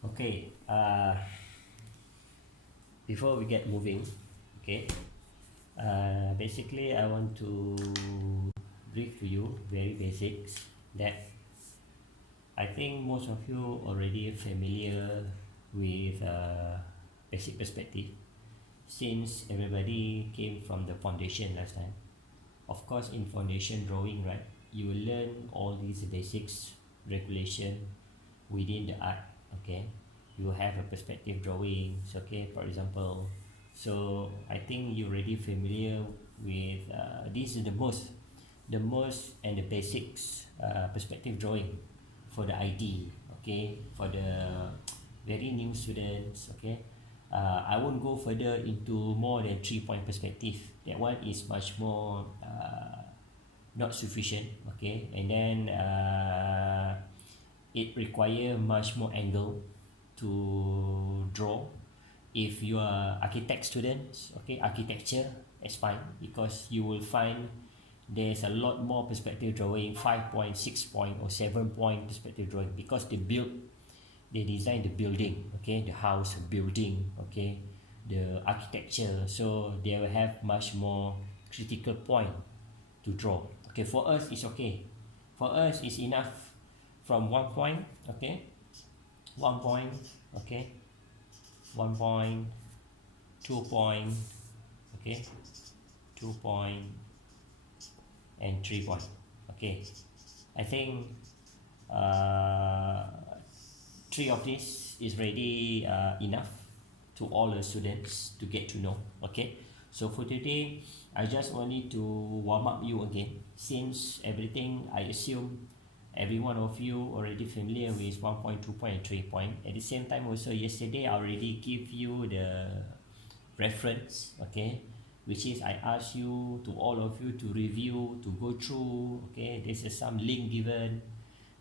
Okay, before we get moving, okay, basically I want to brief to you very basics that I think most of you already familiar with basic perspective since everybody came from the foundation last time. Of course, in foundation drawing, right, you will learn all these basics, regulation within the art, okay. You have a perspective drawings, okay, for example. So I think you're already familiar with this is the most and the basics perspective drawing for the ID, okay, for the very new students, okay. I won't go further into more than 3 point perspective. That one is much more not sufficient, okay. And then it require much more angle to draw. If you are architect students, okay, architecture, that's fine, because you will find there's a lot more perspective drawing, 5 point, 6 point or 7 point perspective drawing, because they design the building, okay, the house building, okay, the architecture, so they will have much more critical point to draw. Okay, for us it's okay, for us it's enough from 1 point, okay, 1 point, okay, 1 point, 2 point, okay, 2 point and 3 point, okay. I think uh, three of this is really enough to all the students to get to know, okay. So for today I just wanted to warm up you again, since everything I assume every one of you already familiar with 1 point, 2 point and 3 point. At the same time also, yesterday I already give you the reference, okay, which is I ask you to all of you to review, to go through, okay. There's some link given,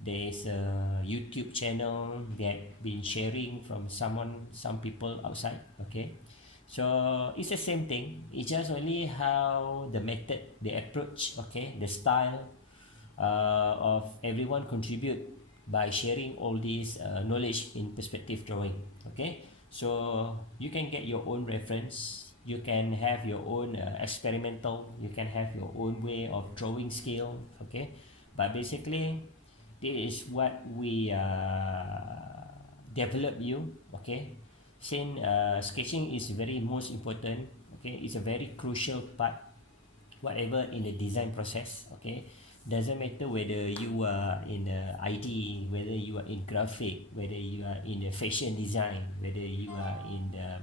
there's a YouTube channel that been sharing from some people outside, okay. So it's the same thing, it's just only how the method, the approach, okay, the style of everyone contribute by sharing all this knowledge in perspective drawing, okay. So you can get your own reference, you can have your own experimental, you can have your own way of drawing skill, okay. But basically this is what we develop you, okay. Since sketching is very most important, okay, it's a very crucial part whatever in the design process, okay. Doesn't matter whether you are in the ID, whether you are in graphic, whether you are in the fashion design, whether you are in the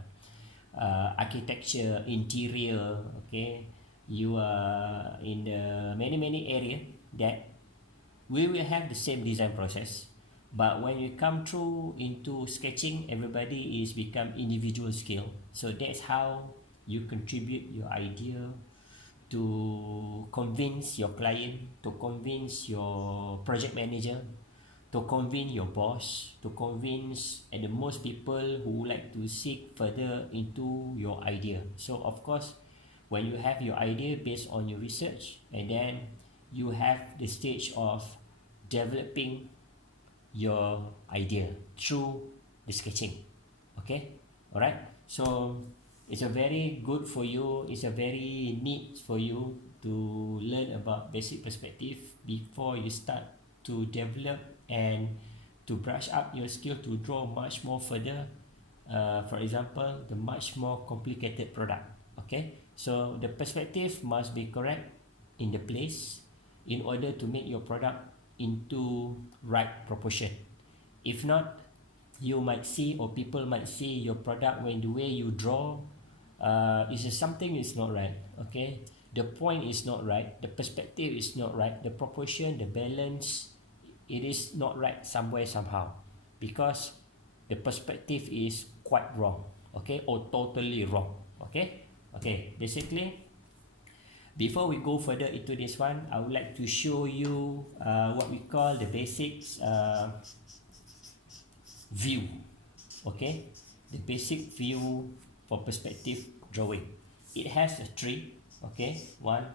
architecture, interior, okay, you are in the many area that we will have the same design process. But when you come through into sketching, everybody is become individual skill, so that's how you contribute your idea to convince your client, to convince your project manager, to convince your boss, to convince and the most people who like to seek further into your idea. So of course, when you have your idea based on your research, and then you have the stage of developing your idea through the sketching, okay. All right, so it's a very good for you, it's a very neat for you to learn about basic perspective before you start to develop and to brush up your skill to draw much more further, for example the much more complicated product, okay. So the perspective must be correct in the place in order to make your product into right proportion. If not, you might see or people might see your product when the way you draw is something is not right, okay. The point is not right, the perspective is not right, the proportion, the balance, it is not right somewhere somehow, because the perspective is quite wrong, okay, or totally wrong, okay. Okay, basically before we go further into this one, I would like to show you what we call the basics view, okay. The basic view for perspective drawing, it has a tree, okay, 1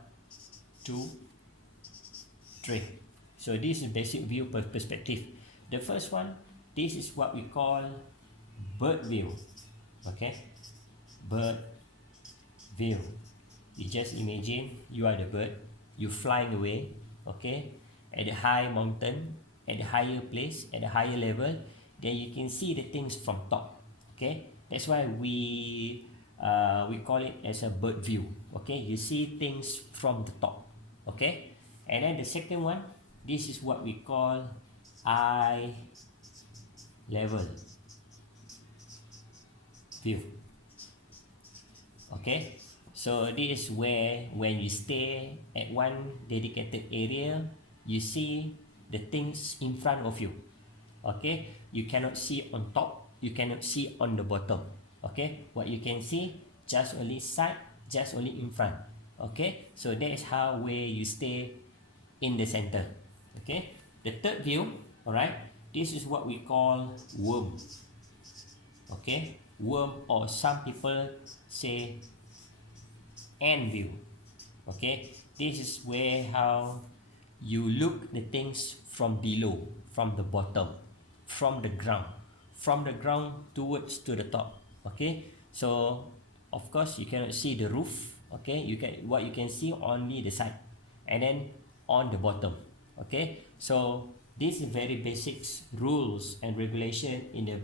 2 3. So this is basic view perspective. The first one, this is what we call bird view. Okay, bird view. You just imagine you are the bird, you flying away, okay, at a high mountain, at a higher place, at a higher level, then you can see the things from top. Okay, that's why we call it as a bird view. Okay, you see things from the top. Okay, and then the second one, this is what we call eye level view. Okay, so this is where when you stay at one dedicated area, you see the things in front of you. Okay, you cannot see on top, you cannot see on the bottom. Okay, what you can see just only side, just only in front. Okay, so that is how where you stay in the center. Okay, the third view, all right, this is what we call worm. Okay, worm, or some people say end view. Okay, this is where how you look the things from below, from the bottom, from the ground towards to the top. Okay, so of course you cannot see the roof. Okay, you can, what you can see only the side, and then on the bottom. Okay, so these are very basics rules and regulation in the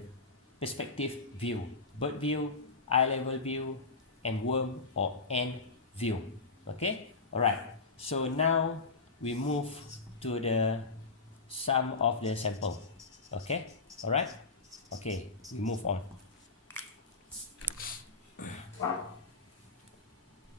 perspective view, bird view, eye level view, and worm or ant view. Okay, all right, so now we move to the some of the sample. Okay, all right, okay, we move on.